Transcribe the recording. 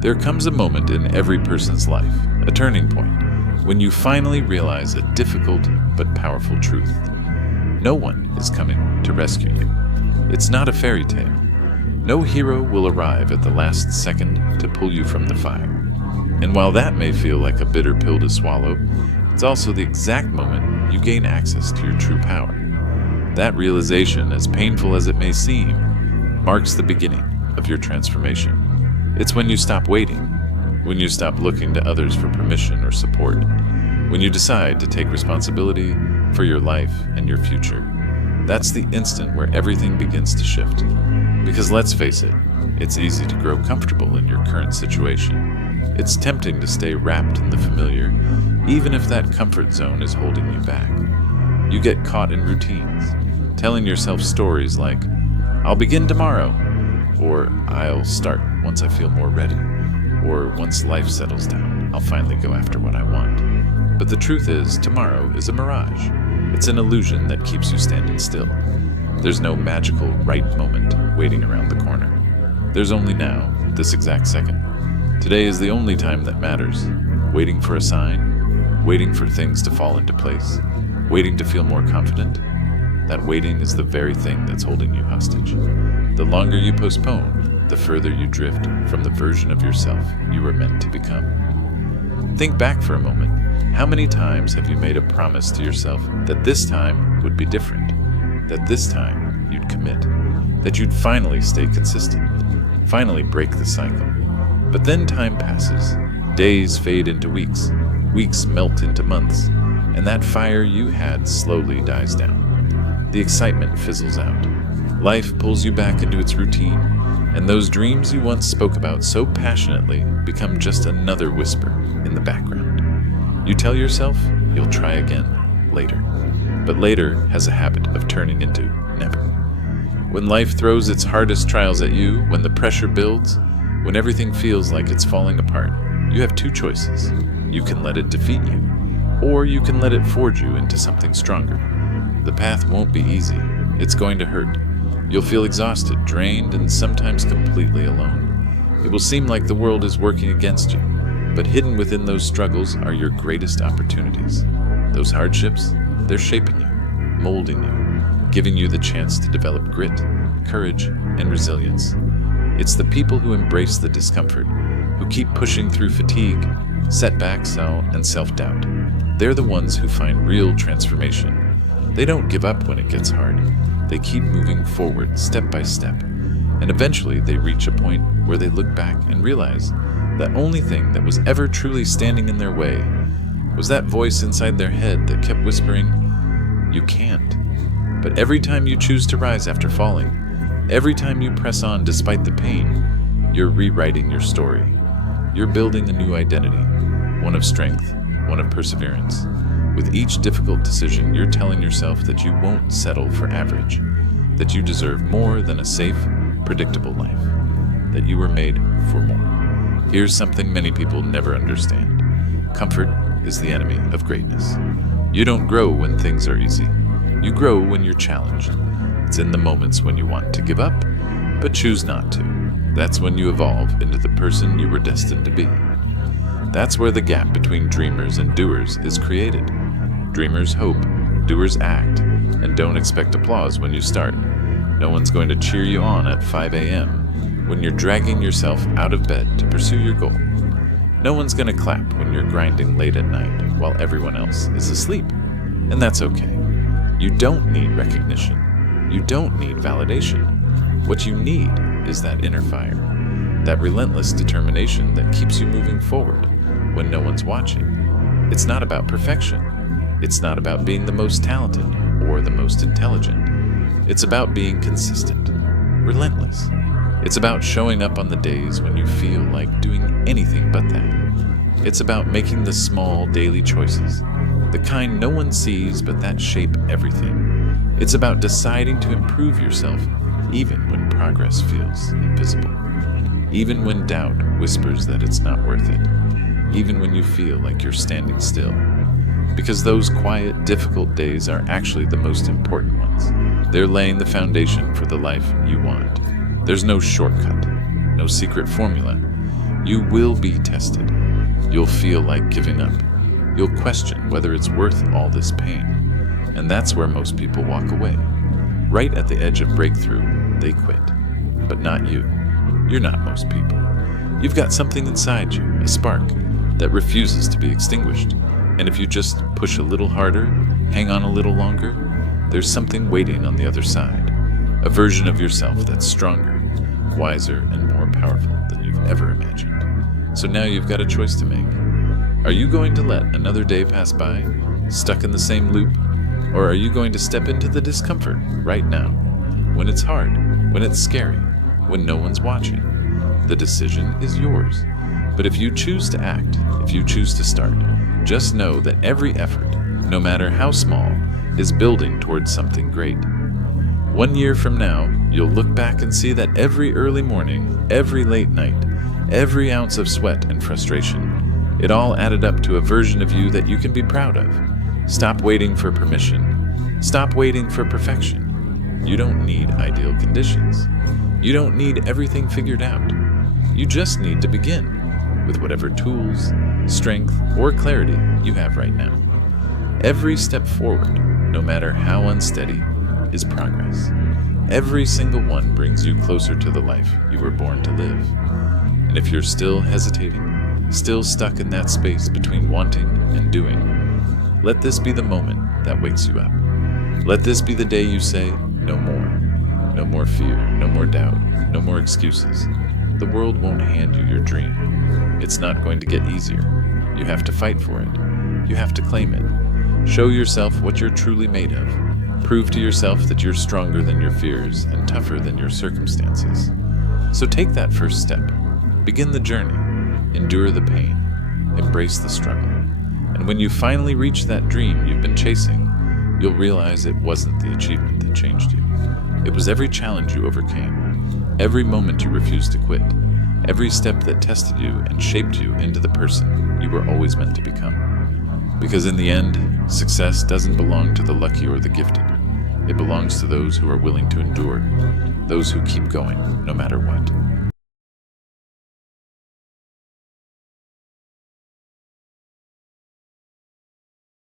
There comes a moment in every person's life, a turning point, when you finally realize a difficult but powerful truth. No one is coming to rescue you. It's not a fairy tale. No hero will arrive at the last second to pull you from the fire. And while that may feel like a bitter pill to swallow, it's also the exact moment you gain access to your true power. That realization, as painful as it may seem, marks the beginning of your transformation. It's when you stop waiting, when you stop looking to others for permission or support, when you decide to take responsibility for your life and your future. That's the instant where everything begins to shift. Because let's face it, it's easy to grow comfortable in your current situation. It's tempting to stay wrapped in the familiar, even if that comfort zone is holding you back. You get caught in routines, telling yourself stories like, "I'll begin tomorrow," or "I'll start once I feel more ready," or "Once life settles down, I'll finally go after what I want." But the truth is, tomorrow is a mirage. It's an illusion that keeps you standing still. There's no magical right moment waiting around the corner. There's only now, this exact second. Today is the only time that matters. Waiting for a sign, waiting for things to fall into place, waiting to feel more confident. That waiting is the very thing that's holding you hostage. The longer you postpone, the further you drift from the version of yourself you were meant to become. Think back for a moment. How many times have you made a promise to yourself that this time would be different? That this time you'd commit? That you'd finally stay consistent? Finally break the cycle? But then time passes. Days fade into weeks. Weeks melt into months. And that fire you had slowly dies down. The excitement fizzles out. Life pulls you back into its routine, and those dreams you once spoke about so passionately become just another whisper in the background. You tell yourself you'll try again later, but later has a habit of turning into never. When life throws its hardest trials at you, when the pressure builds, when everything feels like it's falling apart, you have two choices. You can let it defeat you, or you can let it forge you into something stronger. The path won't be easy. It's going to hurt. You'll feel exhausted, drained, and sometimes completely alone. It will seem like the world is working against you, but hidden within those struggles are your greatest opportunities. Those hardships, they're shaping you, molding you, giving you the chance to develop grit, courage, and resilience. It's the people who embrace the discomfort, who keep pushing through fatigue, setbacks, and self-doubt. They're the ones who find real transformation. They don't give up when it gets hard. They keep moving forward step by step, and eventually they reach a point where they look back and realize the only thing that was ever truly standing in their way was that voice inside their head that kept whispering, "You can't." But every time you choose to rise after falling, every time you press on despite the pain, you're rewriting your story. You're building a new identity, one of strength, one of perseverance. With each difficult decision, you're telling yourself that you won't settle for average, that you deserve more than a safe, predictable life, that you were made for more. Here's something many people never understand. Comfort is the enemy of greatness. You don't grow when things are easy. You grow when you're challenged. It's in the moments when you want to give up, but choose not to. That's when you evolve into the person you were destined to be. That's where the gap between dreamers and doers is created. Dreamers hope, doers act, and don't expect applause when you start. No one's going to cheer you on at 5 a.m. when you're dragging yourself out of bed to pursue your goal. No one's going to clap when you're grinding late at night while everyone else is asleep. And that's okay. You don't need recognition. You don't need validation. What you need is that inner fire, that relentless determination that keeps you moving forward when no one's watching. It's not about perfection. It's not about being the most talented or the most intelligent. It's about being consistent, relentless. It's about showing up on the days when you feel like doing anything but that. It's about making the small daily choices, the kind no one sees but that shape everything. It's about deciding to improve yourself even when progress feels invisible. Even when doubt whispers that it's not worth it. Even when you feel like you're standing still. Because those quiet, difficult days are actually the most important ones. They're laying the foundation for the life you want. There's no shortcut, no secret formula. You will be tested. You'll feel like giving up. You'll question whether it's worth all this pain. And that's where most people walk away. Right at the edge of breakthrough, they quit. But not you. You're not most people. You've got something inside you, a spark, that refuses to be extinguished. And if you just push a little harder, hang on a little longer, there's something waiting on the other side. A version of yourself that's stronger, wiser, and more powerful than you've ever imagined. So now you've got a choice to make. Are you going to let another day pass by, stuck in the same loop? Or are you going to step into the discomfort right now, when it's hard, when it's scary, when no one's watching? The decision is yours. But if you choose to act, if you choose to start, just know that every effort, no matter how small, is building towards something great. 1 year from now, you'll look back and see that every early morning, every late night, every ounce of sweat and frustration, it all added up to a version of you that you can be proud of. Stop waiting for permission. Stop waiting for perfection. You don't need ideal conditions. You don't need everything figured out. You just need to begin with whatever tools, strength, or clarity you have right now. Every step forward, no matter how unsteady, is progress. Every single one brings you closer to the life you were born to live. And if you're still hesitating, still stuck in that space between wanting and doing, let this be the moment that wakes you up. Let this be the day you say, no more. No more fear, no more doubt, no more excuses. The world won't hand you your dream. It's not going to get easier. You have to fight for it. You have to claim it. Show yourself what you're truly made of. Prove to yourself that you're stronger than your fears and tougher than your circumstances. So take that first step. Begin the journey. Endure the pain. Embrace the struggle. And when you finally reach that dream you've been chasing, you'll realize it wasn't the achievement that changed you. It was every challenge you overcame, every moment you refused to quit, every step that tested you and shaped you into the person you were always meant to become. Because in the end, success doesn't belong to the lucky or the gifted. It belongs to those who are willing to endure, those who keep going no matter what.